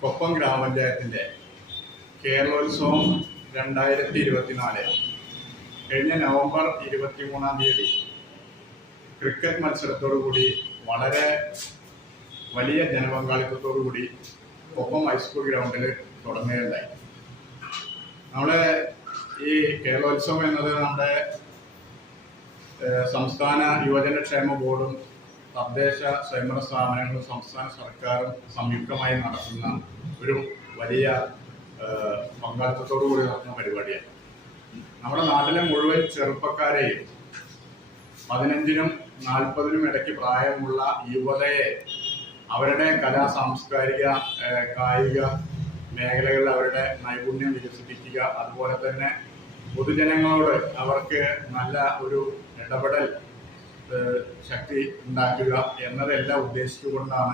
കൊപ്പം ഗ്രാമപഞ്ചായത്തിന്റെ കേരളോത്സവം രണ്ടായിരത്തി ഇരുപത്തിനാല് കഴിഞ്ഞ നവംബർ ഇരുപത്തി മൂന്നാം തീയതി ക്രിക്കറ്റ് മത്സരത്തോടു കൂടി വളരെ വലിയ ജനപങ്കാളിത്തത്തോടു കൂടി കൊപ്പം ഹൈസ്കൂൾ ഗ്രൗണ്ടിൽ തുടങ്ങുകയുണ്ടായി. നമ്മളെ ഈ കേരളോത്സവം എന്നത് നമ്മുടെ സംസ്ഥാന യുവജനക്ഷേമ ബോർഡും തദ്ദേശ സ്വയംഭരണ സ്ഥാപനങ്ങളും സംസ്ഥാന സർക്കാരും സംയുക്തമായി നടത്തുന്ന ഒരു വലിയ പങ്കാളിത്തത്തോടു കൂടി നടത്തുന്ന പരിപാടിയാണ്. നമ്മുടെ നാട്ടിലെ മുഴുവൻ ചെറുപ്പക്കാരെയും പതിനഞ്ചിനും നാൽപ്പതിനും ഇടയ്ക്ക് പ്രായമുള്ള യുവതയെ അവരുടെ കലാ സാംസ്കാരിക കായിക മേഖലകളിൽ അവരുടെ നൈപുണ്യം വികസിപ്പിക്കുക അതുപോലെ തന്നെ പൊതുജനങ്ങളോട് അവർക്ക് നല്ല ഒരു ഇടപെടൽ ശക്തി ഉണ്ടാക്കുക എന്നതെല്ലാം ഉദ്ദേശിച്ചുകൊണ്ടാണ്